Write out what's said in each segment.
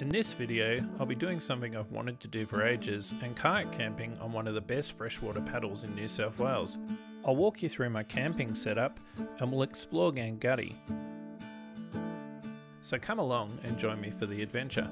In this video, I'll be doing something I've wanted to do for ages and kayak camping on one of the best freshwater paddles in New South Wales. I'll walk you through my camping setup and we'll explore Ganguddy. So come along and join me for the adventure.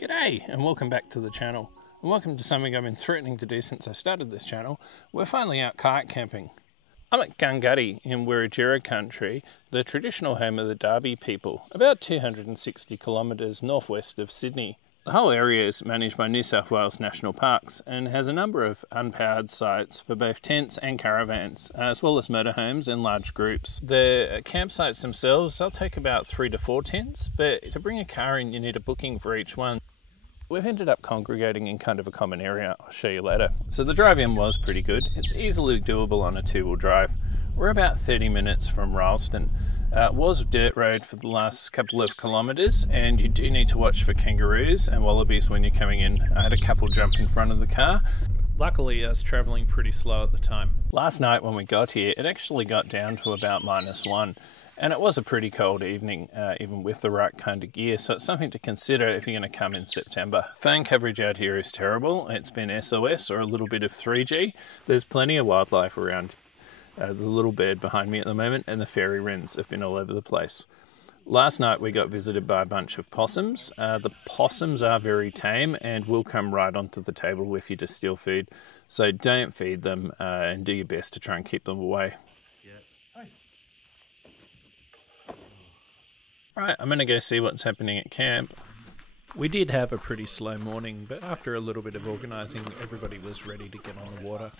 G'day and welcome back to the channel, and welcome to something I've been threatening to do since I started this channel. We're finally out kayak camping. I'm at Ganguddy in Weir country, the traditional home of the Derby people, about 260 kilometres northwest of Sydney. The whole area is managed by New South Wales National Parks and has a number of unpowered sites for both tents and caravans, as well as motorhomes and large groups. The campsites themselves, they'll take about 3 to 4 tents, but to bring a car in you need a booking for each one. We've ended up congregating in kind of a common area. I'll show you later. So the drive-in was pretty good. It's easily doable on a 2-wheel drive. We're about 30 minutes from Ralston. It was a dirt road for the last couple of kilometres, and you do need to watch for kangaroos and wallabies when you're coming in. I had a couple jump in front of the car. Luckily, I was travelling pretty slow at the time. Last night when we got here, it actually got down to about -1. And it was a pretty cold evening, even with the right kind of gear, so it's something to consider if you're going to come in September. Phone coverage out here is terrible. It's been SOS or a little bit of 3G. There's plenty of wildlife around. The little bird behind me at the moment and the fairy wrens have been all over the place. Last night we got visited by a bunch of possums. The possums are very tame and will come right onto the table with you to steal food. So don't feed them and do your best to try and keep them away. Right, I'm going to go see what's happening at camp. We did have a pretty slow morning, but after a little bit of organising, everybody was ready to get on the water.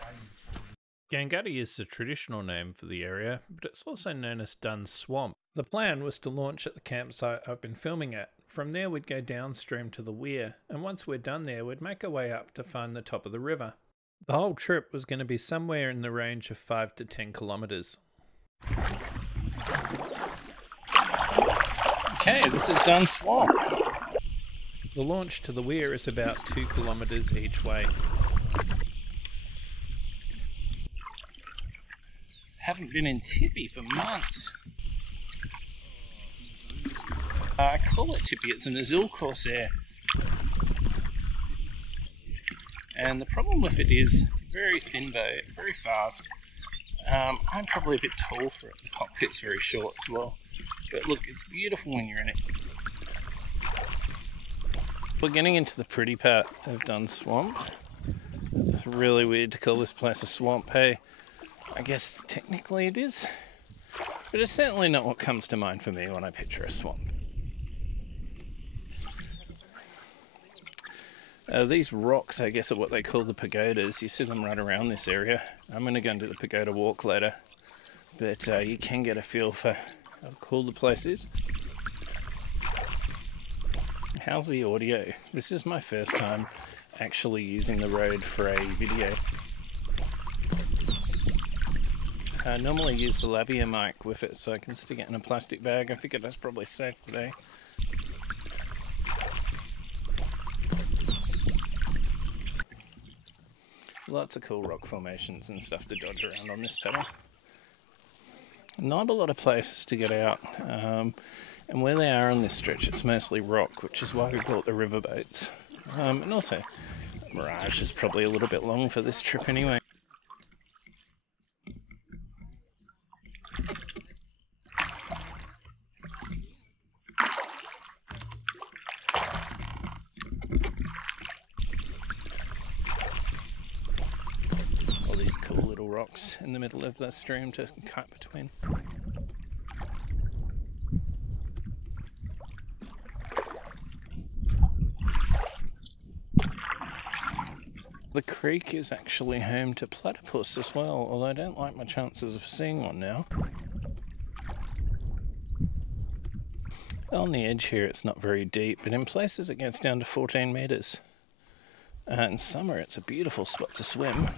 Ganguddy is the traditional name for the area, but it's also known as Dunn's Swamp. The plan was to launch at the campsite I've been filming at. From there we'd go downstream to the Weir, and once we're done there we'd make our way up to find the top of the river. The whole trip was going to be somewhere in the range of 5 to 10 kilometres. Okay, this is Dunn's Swamp. The launch to the Weir is about 2 kilometres each way. Haven't been in Tippy for months. I call it Tippy, it's an Azul Corsair. And the problem with it is it's a very thin boat, very fast. I'm probably a bit tall for it, the cockpit's very short as well. But look, it's beautiful when you're in it. We're getting into the pretty part of Dunn's Swamp. It's really weird to call this place a swamp, hey? I guess technically it is. But it's certainly not what comes to mind for me when I picture a swamp. These rocks, I guess, are what they call the pagodas. You see them right around this area. I'm going to go and do the pagoda walk later. But you can get a feel for how cool the place is. How's the audio? This is my first time actually using the road for a video. I normally use the lavalier mic with it so I can stick it in a plastic bag. I figured that's probably safe today. Lots of cool rock formations and stuff to dodge around on this pedal. Not a lot of places to get out, and where they are on this stretch it's mostly rock, which is why we bought the riverboats. And also, Mirage is probably a little bit long for this trip anyway. All these cool little rocks in the middle of the stream to cut between. The creek is actually home to platypus as well, although I don't like my chances of seeing one now. On the edge here it's not very deep, but in places it gets down to 14 metres. In summer it's a beautiful spot to swim.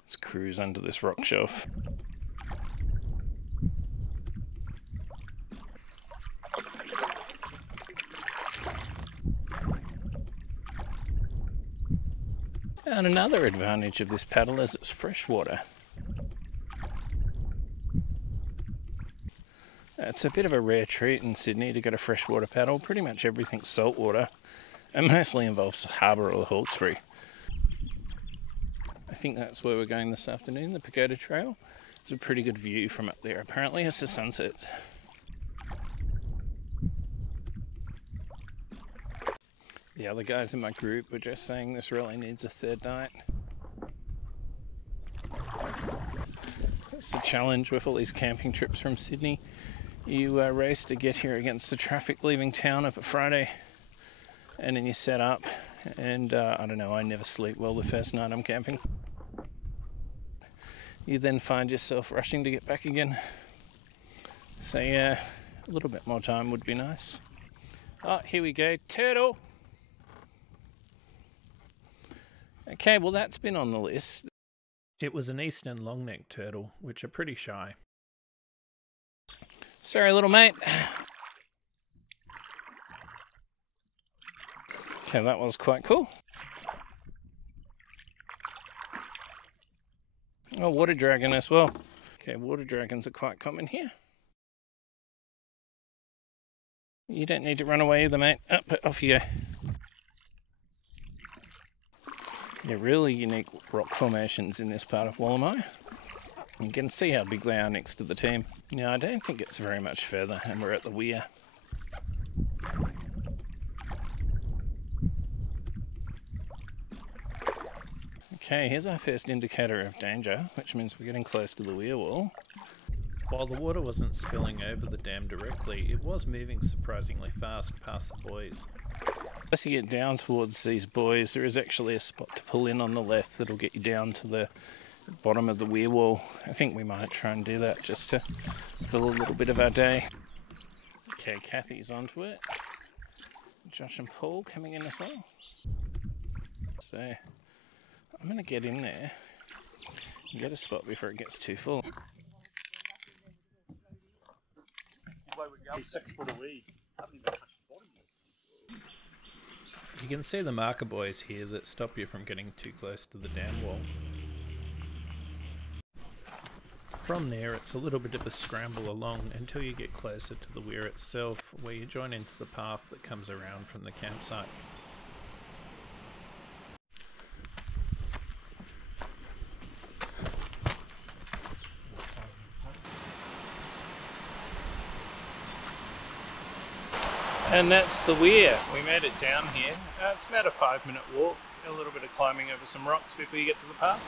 Let's cruise under this rock shelf. And another advantage of this paddle is it's freshwater. It's a bit of a rare treat in Sydney to get a freshwater paddle. Pretty much everything's saltwater and mostly involves Harbour or Hawkesbury. I think that's where we're going this afternoon, the Pagoda Trail. There's a pretty good view from up there apparently as the sun sets. The other guys in my group were just saying this really needs a third night. It's the challenge with all these camping trips from Sydney. You race to get here against the traffic leaving town of a Friday, and then you set up, and I don't know, I never sleep well the first night I'm camping. You then find yourself rushing to get back again. So yeah, a little bit more time would be nice. Oh, here we go, turtle! Okay, well that's been on the list. It was an eastern long-necked turtle, which are pretty shy. Sorry, little mate. Okay, that was quite cool. Oh, water dragon as well. Okay, water dragons are quite common here. You don't need to run away either, mate. Up, off you go. Yeah, really unique rock formations in this part of Wollemi. You can see how big they are next to the team. Now, I don't think it's very much further, and we're at the Weir. Okay, here's our first indicator of danger, which means we're getting close to the Weir wall. While the water wasn't spilling over the dam directly, it was moving surprisingly fast past the buoys. As you get down towards these buoys, there is actually a spot to pull in on the left that'll get you down to the bottom of the Weir wall. I think we might try and do that just to fill a little bit of our day. Okay, Kathy's onto it. Josh and Paul coming in as well. So I'm going to get in there and get a spot before it gets too full. He's 6 foot away. Haven't even touched the bottom yet. You can see the marker buoys here that stop you from getting too close to the dam wall. From there it's a little bit of a scramble along until you get closer to the Weir itself, where you join into the path that comes around from the campsite. And that's the Weir. We made it down here. It's about a 5-minute walk, a little bit of climbing over some rocks before you get to the path.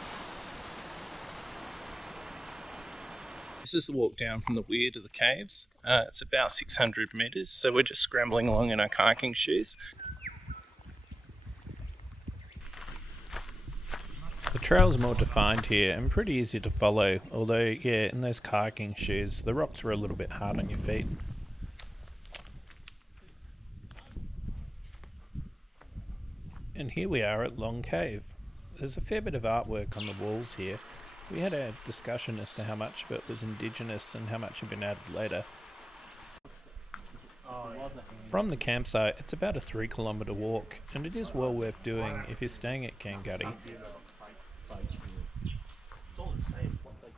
This is the walk down from the Weir to the caves. It's about 600 metres, so we're just scrambling along in our kayaking shoes. The trail's more defined here and pretty easy to follow, although yeah, in those kayaking shoes the rocks were a little bit hard on your feet. And here we are at Long Cave. There's a fair bit of artwork on the walls here. We had a discussion as to how much of it was indigenous and how much had been added later. From the campsite, it's about a 3-kilometre walk, and it is well worth doing if you're staying at Ganguddy.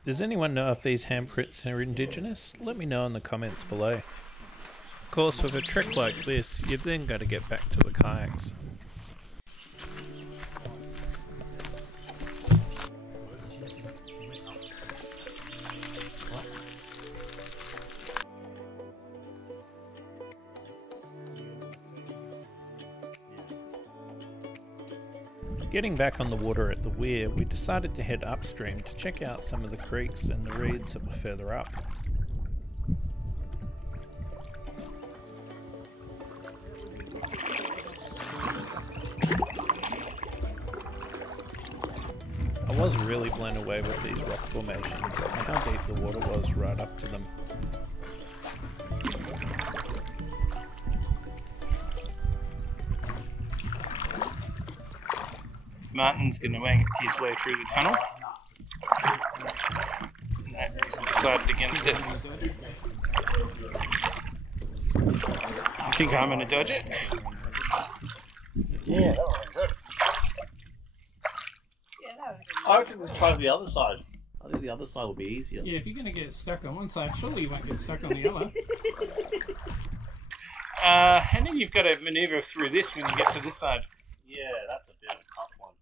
Does anyone know if these handprints are indigenous? Let me know in the comments below. Of course, with a trek like this, you've then got to get back to the kayaks. Getting back on the water at the Weir, we decided to head upstream to check out some of the creeks and the reeds that were further up. I was really blown away with these rock formations and how deep the water was right up to them. Martin's going to make his way through the tunnel. No, he's decided against it. I think I'm going to dodge it. Yeah, that was good. I reckon we'll try the other side. I think the other side will be easier. Yeah, if you're going to get stuck on one side, surely you won't get stuck on the other. And then you've got to manoeuvre through this when you get to this side. Yeah, that's a bit of a tough one.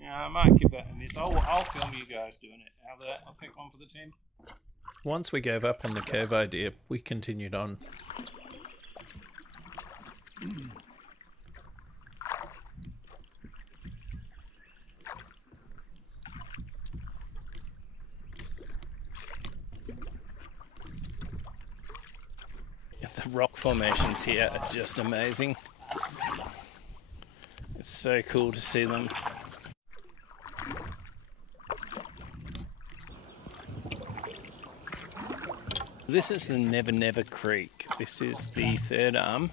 Yeah, I might give that a miss. I'll film you guys doing it. I'll take one for the team. Once we gave up on the cave idea, we continued on. The rock formations here are just amazing. It's so cool to see them. This is the Never Never Creek. This is the third arm.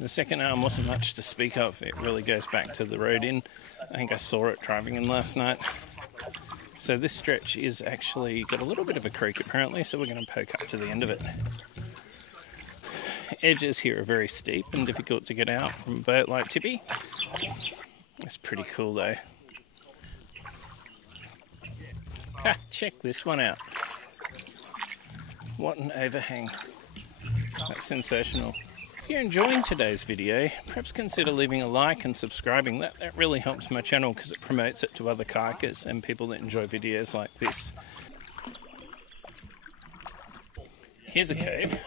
The second arm wasn't much to speak of. It really goes back to the road in. I think I saw it driving in last night. So this stretch is actually got a little bit of a creek apparently, so we're going to poke up to the end of it. Edges here are very steep and difficult to get out from a boat like Tippy. It's pretty cool though. Ha, check this one out. What an overhang. That's sensational. If you're enjoying today's video, perhaps consider leaving a like and subscribing. That really helps my channel because it promotes it to other kayakers and people that enjoy videos like this. Here's a cave.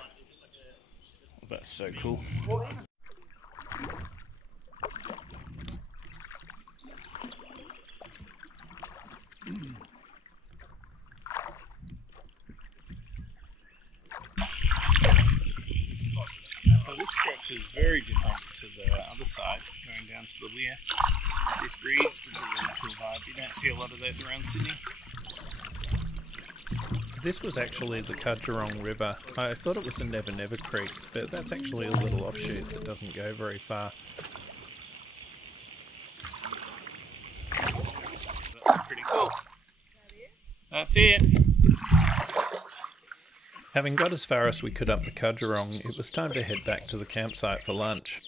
That's so cool. So this stretch is very different to the other side, going down to the Weir. This breeze gives a really cool vibe. You don't see a lot of those around Sydney. This was actually the Kudgerong River. I thought it was the Never Never Creek, but that's actually a little offshoot that doesn't go very far. That's pretty cool. That's it. Having got as far as we could up the Kudgerong, it was time to head back to the campsite for lunch.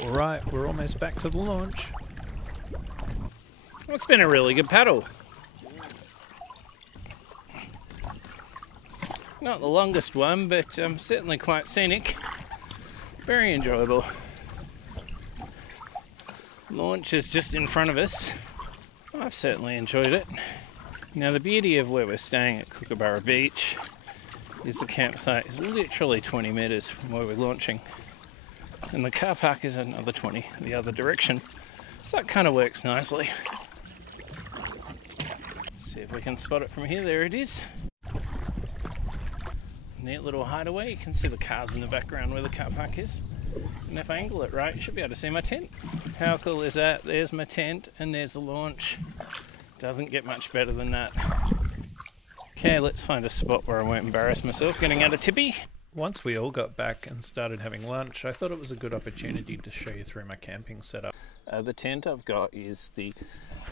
Alright, we're almost back to the launch. Well, it's been a really good paddle. Not the longest one, but certainly quite scenic. Very enjoyable. Launch is just in front of us. I've certainly enjoyed it. Now the beauty of where we're staying at Kookaburra Beach is the campsite is literally 20 metres from where we're launching. And the car park is another 20 the other direction. So that kind of works nicely. Let's see if we can spot it from here. There it is. Neat little hideaway. You can see the cars in the background where the car park is. And if I angle it right, you should be able to see my tent. How cool is that? There's my tent and there's the launch. Doesn't get much better than that. Okay, let's find a spot where I won't embarrass myself getting out of Tippy. Once we all got back and started having lunch, I thought it was a good opportunity to show you through my camping setup. The tent I've got is the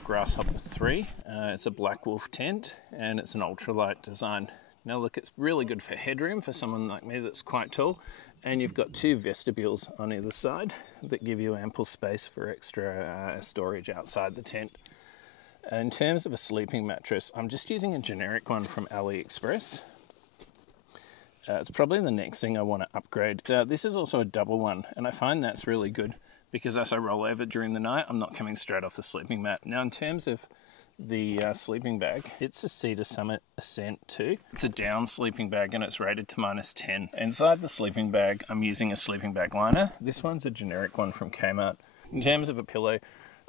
Grasshopper 3. It's a Black Wolf tent and it's an ultralight design. Now look, it's really good for headroom for someone like me that's quite tall, and you've got two vestibules on either side that give you ample space for extra storage outside the tent. In terms of a sleeping mattress, I'm just using a generic one from AliExpress. It's probably the next thing I want to upgrade. This is also a double one, and I find that's really good because as I roll over during the night, I'm not coming straight off the sleeping mat. Now in terms of the sleeping bag, it's a Cedar Summit Ascent 2. It's a down sleeping bag and it's rated to -10. Inside the sleeping bag, I'm using a sleeping bag liner. This one's a generic one from Kmart. In terms of a pillow,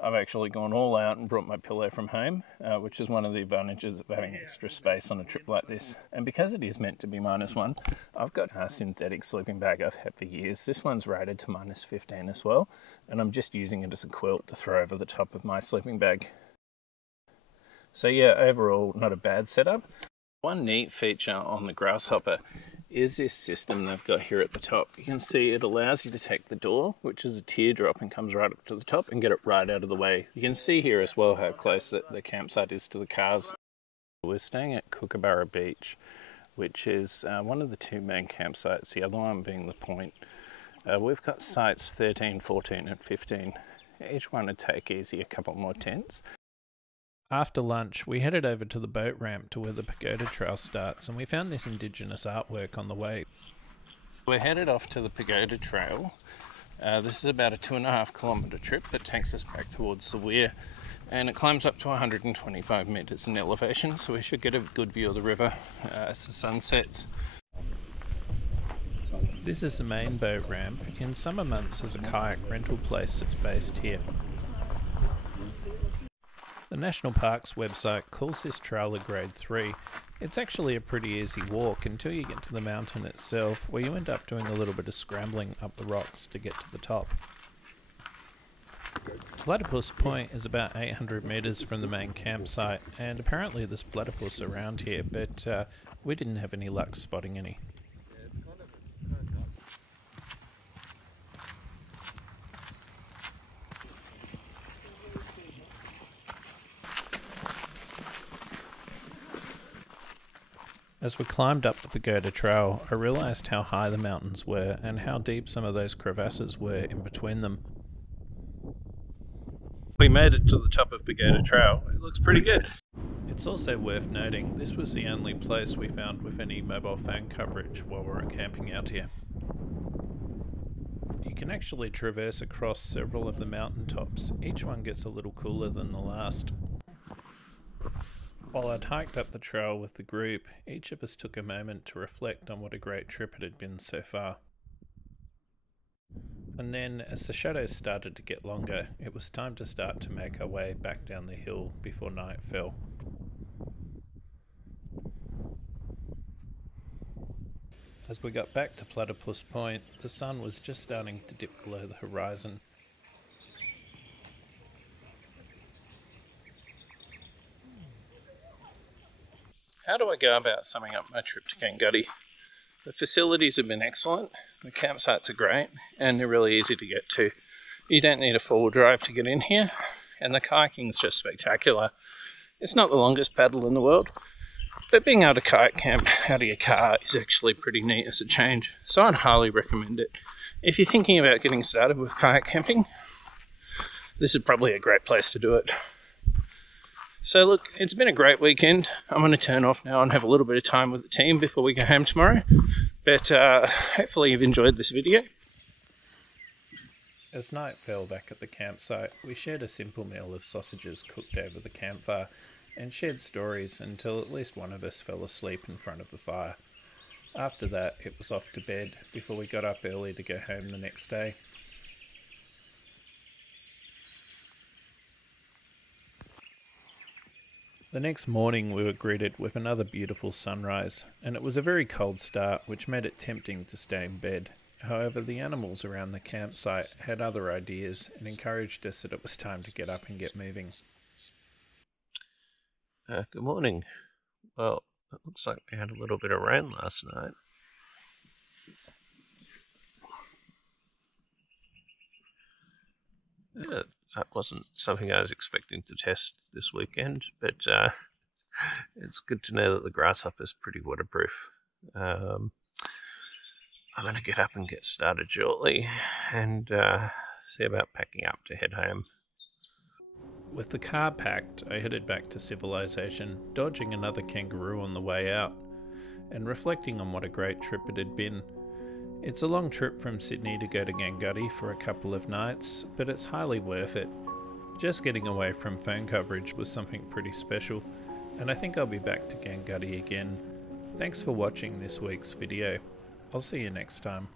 I've actually gone all out and brought my pillow from home, which is one of the advantages of having extra space on a trip like this. And because it is meant to be -1, I've got a synthetic sleeping bag I've had for years. This one's rated to -15 as well, and I'm just using it as a quilt to throw over the top of my sleeping bag. So yeah, overall, not a bad setup. One neat feature on the Grasshopper is this system they've got here at the top. You can see it allows you to take the door, which is a teardrop and comes right up to the top, and get it right out of the way. You can see here as well how close the campsite is to the cars. We're staying at Kookaburra Beach, which is one of the 2 main campsites, the other one being the Point. We've got sites 13, 14 and 15. Each one would take easy a couple more tents. After lunch, we headed over to the boat ramp to where the Pagoda Trail starts, and we found this indigenous artwork on the way. We're headed off to the Pagoda Trail. This is about a 2.5 kilometre trip that takes us back towards the Weir, and it climbs up to 125 metres in elevation, so we should get a good view of the river as the sun sets. This is the main boat ramp. In summer months, there's a kayak rental place that's based here. The National Parks website calls this trail a grade 3. It's actually a pretty easy walk until you get to the mountain itself, where you end up doing a little bit of scrambling up the rocks to get to the top. Platypus Point is about 800 metres from the main campsite, and apparently there's platypus around here, but we didn't have any luck spotting any. As we climbed up the Pagoda Trail, I realised how high the mountains were and how deep some of those crevasses were in between them. We made it to the top of Pagoda Trail. It looks pretty good. It's also worth noting this was the only place we found with any mobile phone coverage while we were camping out here. You can actually traverse across several of the mountain tops. Each one gets a little cooler than the last. While I'd hiked up the trail with the group, each of us took a moment to reflect on what a great trip it had been so far. And then, as the shadows started to get longer, it was time to start to make our way back down the hill before night fell. As we got back to Platypus Point, the sun was just starting to dip below the horizon. How do I go about summing up my trip to Ganguddy? The facilities have been excellent, the campsites are great, and they're really easy to get to. You don't need a 4-wheel drive to get in here, and the kayaking's just spectacular. It's not the longest paddle in the world, but being able to kayak camp out of your car is actually pretty neat as a change, so I'd highly recommend it. If you're thinking about getting started with kayak camping, this is probably a great place to do it. So look, it's been a great weekend. I'm going to turn off now and have a little bit of time with the team before we go home tomorrow. But hopefully you've enjoyed this video. As night fell back at the campsite, we shared a simple meal of sausages cooked over the campfire and shared stories until at least one of us fell asleep in front of the fire. After that, it was off to bed before we got up early to go home the next day. The next morning we were greeted with another beautiful sunrise, and it was a very cold start which made it tempting to stay in bed. However, the animals around the campsite had other ideas and encouraged us that it was time to get up and get moving. Good morning. Well, it looks like we had a little bit of rain last night. Yeah, that wasn't something I was expecting to test this weekend, but it's good to know that the Grasshopper is pretty waterproof. I'm going to get up and get started shortly and see about packing up to head home. With the car packed, I headed back to civilization, dodging another kangaroo on the way out, and reflecting on what a great trip it had been. It's a long trip from Sydney to go to Ganguddy for a couple of nights, but it's highly worth it. Just getting away from phone coverage was something pretty special, and I think I'll be back to Ganguddy again. Thanks for watching this week's video. I'll see you next time.